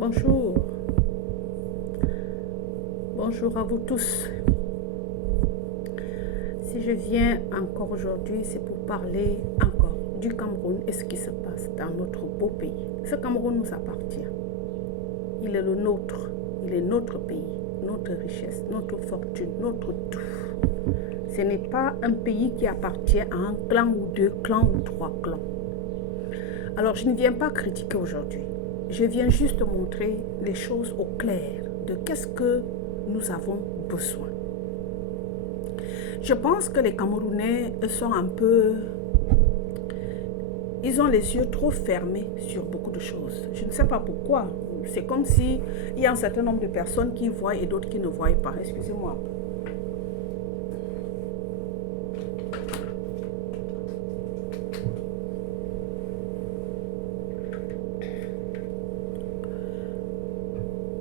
Bonjour. Bonjour à vous tous. Si je viens encore aujourd'hui, c'est pour parler encore du Cameroun et ce qui se passe dans notre beau pays. Ce Cameroun nous appartient. Il est le nôtre. Il est notre pays, notre richesse, notre fortune, notre tout. Ce n'est pas un pays qui appartient à un clan ou deux clans ou trois clans. Alors, je ne viens pas critiquer aujourd'hui. Je viens juste montrer les choses au clair de qu'est-ce que nous avons besoin. Je pense que les Camerounais sont un peu... Ils ont les yeux trop fermés sur beaucoup de choses. Je ne sais pas pourquoi. C'est comme s'il y a un certain nombre de personnes qui voient et d'autres qui ne voient pas. Excusez-moi.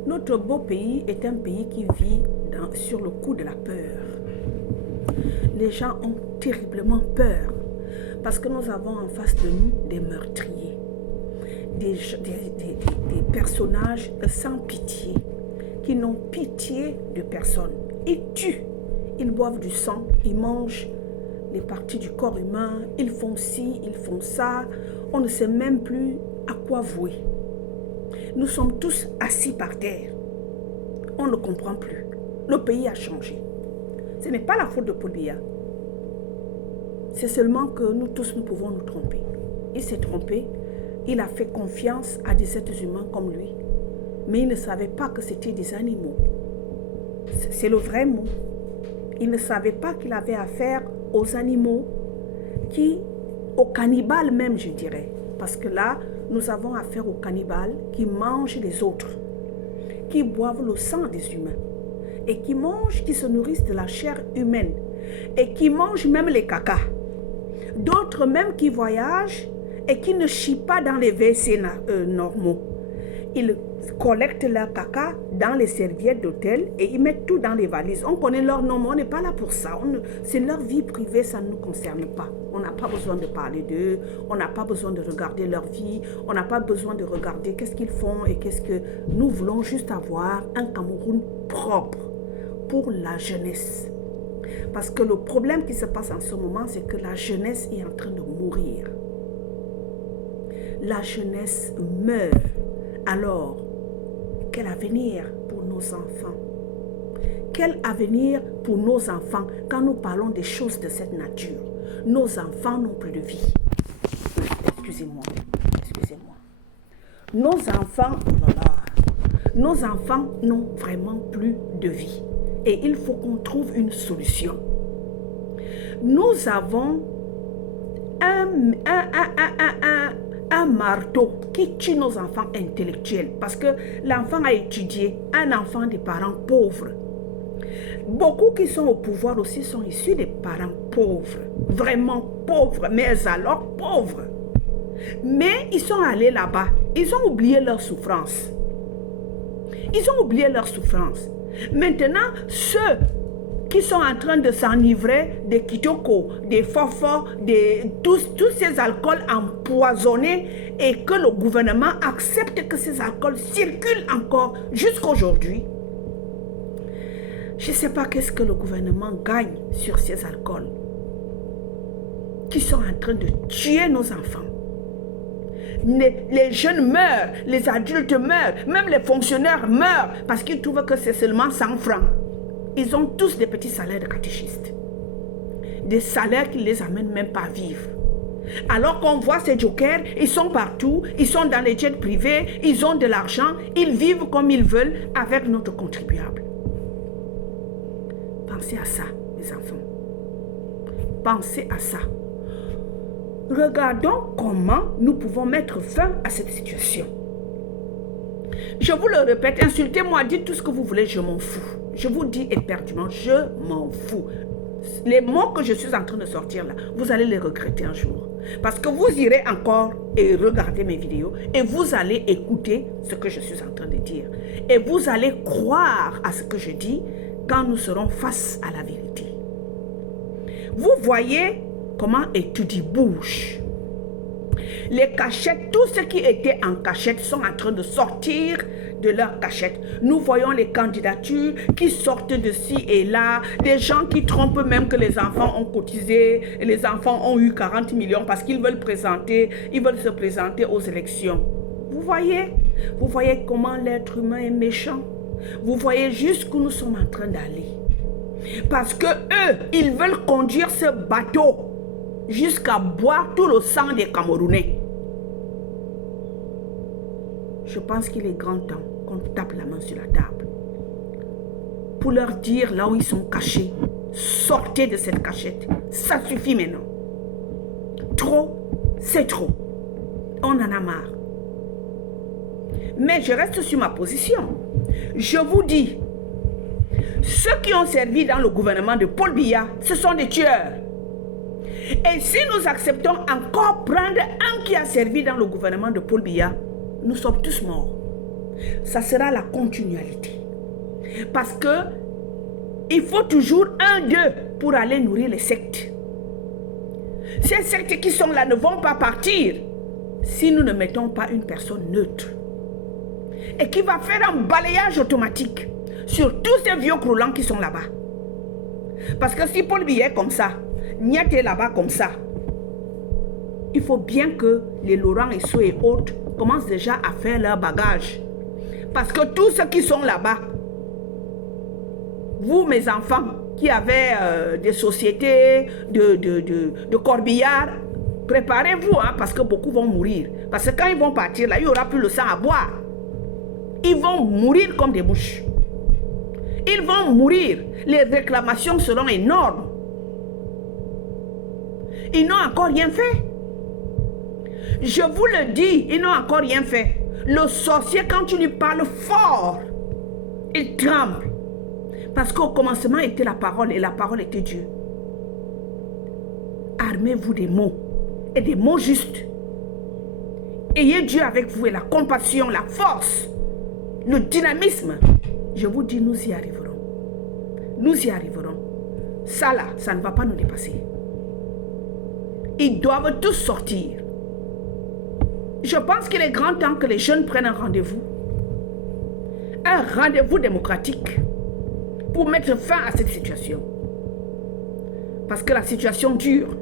Notre beau pays est un pays qui vit sur le coup de la peur. Les gens ont terriblement peur parce que nous avons en face de nous des meurtriers, des personnages sans pitié, qui n'ont pitié de personne. Ils tuent, ils boivent du sang, ils mangent les parties du corps humain, ils font ci, ils font ça, on ne sait même plus à quoi vouer. Nous sommes tous assis par terre. On ne comprend plus. Le pays a changé. Ce n'est pas la faute de Paul Biya. C'est seulement que nous tous, nous pouvons nous tromper. Il s'est trompé. Il a fait confiance à des êtres humains comme lui. Mais il ne savait pas que c'était des animaux. C'est le vrai mot. Il ne savait pas qu'il avait affaire aux animaux, aux cannibales même, je dirais. Parce que là, nous avons affaire aux cannibales qui mangent les autres, qui boivent le sang des humains, et qui mangent, qui se nourrissent de la chair humaine, et qui mangent même les cacas. D'autres même qui voyagent et qui ne chient pas dans les WC normaux. Ils collectent leur caca dans les serviettes d'hôtel et ils mettent tout dans les valises. On connaît leur nom, mais on n'est pas là pour ça. C'est leur vie privée, ça ne nous concerne pas. On n'a pas besoin de parler d'eux, on n'a pas besoin de regarder leur vie, on n'a pas besoin de regarder qu'est-ce qu'ils font et qu'est-ce que... Nous voulons juste avoir un Cameroun propre pour la jeunesse. Parce que le problème qui se passe en ce moment, c'est que la jeunesse est en train de mourir. La jeunesse meurt. Alors, quel avenir pour nos enfants? Quel avenir pour nos enfants quand nous parlons des choses de cette nature? Nos enfants n'ont plus de vie. Excusez-moi, excusez-moi. Nos enfants, oh là là, nos enfants n'ont vraiment plus de vie. Et il faut qu'on trouve une solution. Nous avons un marteau qui tue nos enfants intellectuels parce que l'enfant a étudié, un enfant des parents pauvres. Beaucoup qui sont au pouvoir aussi sont issus des parents pauvres, vraiment pauvres, mais alors pauvres. Mais ils sont allés là-bas, ils ont oublié leur souffrance. Ils ont oublié leur souffrance. Maintenant, ceux qui sont en train de s'enivrer des kitoko, des fofos, tous ces alcools empoisonnés et que le gouvernement accepte que ces alcools circulent encore jusqu'aujourd'hui. Je ne sais pas qu'est-ce que le gouvernement gagne sur ces alcools qui sont en train de tuer nos enfants. Les jeunes meurent, les adultes meurent, même les fonctionnaires meurent parce qu'ils trouvent que c'est seulement 100 francs. Ils ont tous des petits salaires de catéchistes. Des salaires qui ne les amènent même pas à vivre. Alors qu'on voit ces jokers, ils sont partout, ils sont dans les jets privés, ils ont de l'argent, ils vivent comme ils veulent avec notre contribuable. Pensez à ça, mes enfants. Pensez à ça. Regardons comment nous pouvons mettre fin à cette situation. Je vous le répète, insultez-moi, dites tout ce que vous voulez, je m'en fous. Je vous dis éperdument, je m'en fous. Les mots que je suis en train de sortir là, vous allez les regretter un jour. Parce que vous irez encore et regarder mes vidéos et vous allez écouter ce que je suis en train de dire. Et vous allez croire à ce que je dis quand nous serons face à la vérité. Vous voyez comment Étudie bouge. Les cachettes, tous ceux qui étaient en cachette sont en train de sortir de leur cachette. Nous voyons les candidatures qui sortent de ci et là, des gens qui trompent même que les enfants ont cotisé, et les enfants ont eu 40 millions parce qu'ils veulent se présenter aux élections. Vous voyez comment l'être humain est méchant. Vous voyez jusqu'où nous sommes en train d'aller. Parce que eux, ils veulent conduire ce bateau jusqu'à boire tout le sang des Camerounais. Je pense qu'il est grand temps qu'on tape la main sur la table pour leur dire là où ils sont cachés, sortez de cette cachette. Ça suffit maintenant. Trop, c'est trop. On en a marre. Mais je reste sur ma position. Je vous dis, ceux qui ont servi dans le gouvernement de Paul Biya, ce sont des tueurs. Et si nous acceptons encore prendre un qui a servi dans le gouvernement de Paul Biya, nous sommes tous morts. Ça sera la continualité. Parce que il faut toujours un d'eux pour aller nourrir les sectes. Ces sectes qui sont là ne vont pas partir si nous ne mettons pas une personne neutre. Et qui va faire un balayage automatique sur tous ces vieux croulants qui sont là-bas. Parce que si Paul Biya est comme ça, Niat est là-bas comme ça, il faut bien que les Laurent et Sceaux et autres commencent déjà à faire leur bagage. Parce que tous ceux qui sont là-bas, vous mes enfants, qui avez des sociétés de corbillards, préparez-vous, hein, parce que beaucoup vont mourir. Parce que quand ils vont partir, là, il n'y aura plus le sang à boire. Ils vont mourir comme des mouches. Ils vont mourir. Les réclamations seront énormes. Ils n'ont encore rien fait. Je vous le dis, ils n'ont encore rien fait. Le sorcier, quand tu lui parles fort, il tremble. Parce qu'au commencement était la parole et la parole était Dieu. Armez-vous des mots et des mots justes. Ayez Dieu avec vous et la compassion, la force, le dynamisme. Je vous dis, nous y arriverons. Nous y arriverons. Ça là, ça ne va pas nous dépasser. Ils doivent tous sortir. Je pense qu'il est grand temps que les jeunes prennent un rendez-vous. Un rendez-vous démocratique pour mettre fin à cette situation. Parce que la situation dure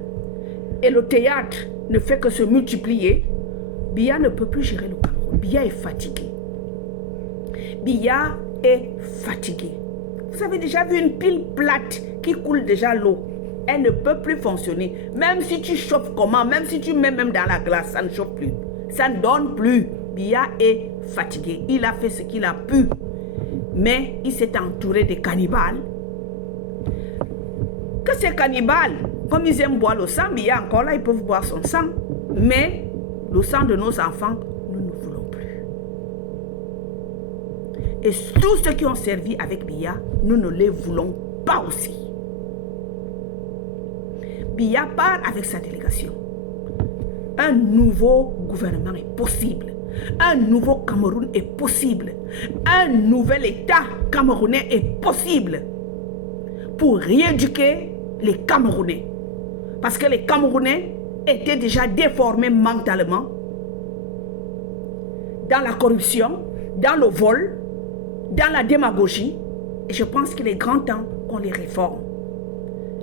et le théâtre ne fait que se multiplier. Biya ne peut plus gérer le Cameroun. Biya est fatigué. Biya est fatigué. Vous avez déjà vu une pile plate qui coule déjà l'eau. Elle ne peut plus fonctionner. Même si tu chauffes comment, même si tu mets même dans la glace, ça ne chauffe plus. Ça ne donne plus. Biya est fatigué. Il a fait ce qu'il a pu. Mais il s'est entouré de cannibales. Que ces cannibales, comme ils aiment boire le sang, Biya encore là, ils peuvent boire son sang. Mais le sang de nos enfants, nous ne voulons plus. Et tous ceux qui ont servi avec Biya, nous ne les voulons pas aussi. Biya part avec sa délégation. Un nouveau gouvernement est possible. Un nouveau Cameroun est possible. Un nouvel État camerounais est possible. Pour rééduquer les Camerounais. Parce que les Camerounais étaient déjà déformés mentalement. Dans la corruption, dans le vol, dans la démagogie. Et je pense qu'il est grand temps qu'on les réforme.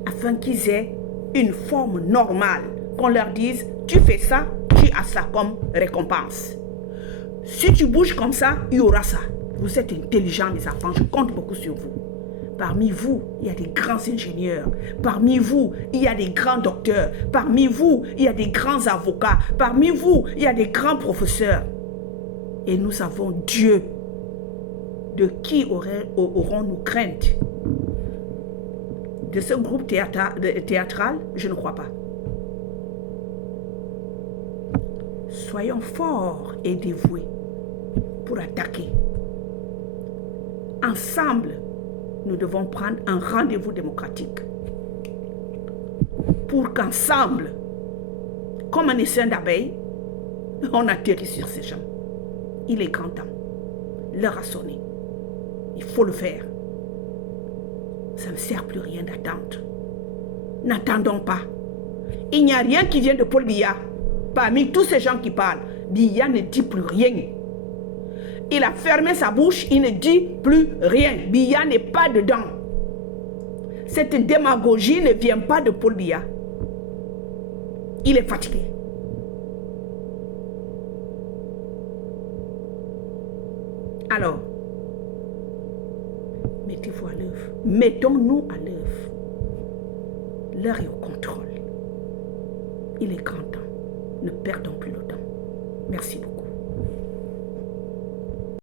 Afin qu'ils aient une forme normale. Qu'on leur dise, tu fais ça, tu as ça comme récompense. Si tu bouges comme ça, il y aura ça. Vous êtes intelligents, mes enfants, je compte beaucoup sur vous. Parmi vous, il y a des grands ingénieurs. Parmi vous, il y a des grands docteurs. Parmi vous, il y a des grands avocats. Parmi vous, il y a des grands professeurs. Et nous avons Dieu. De qui aurons-nous crainte? De ce groupe théâtral, je ne crois pas. Soyons forts et dévoués pour attaquer. Ensemble, nous devons prendre un rendez-vous démocratique pour qu'ensemble, comme un essaim d'abeilles, on atterrisse sur ces gens. Il est grand temps. L'heure a sonné. Il faut le faire. Ça ne sert plus rien d'attendre. N'attendons pas. Il n'y a rien qui vient de Paul Biya. Parmi tous ces gens qui parlent, Biya ne dit plus rien. Il a fermé sa bouche, il ne dit plus rien. Biya n'est pas dedans. Cette démagogie ne vient pas de Paul Biya. Il est fatigué. Alors, mettez-vous à l'œuvre. Mettons-nous à l'œuvre. L'heure est au contrôle. Il est grand temps. Ne perdons plus le temps. Merci beaucoup.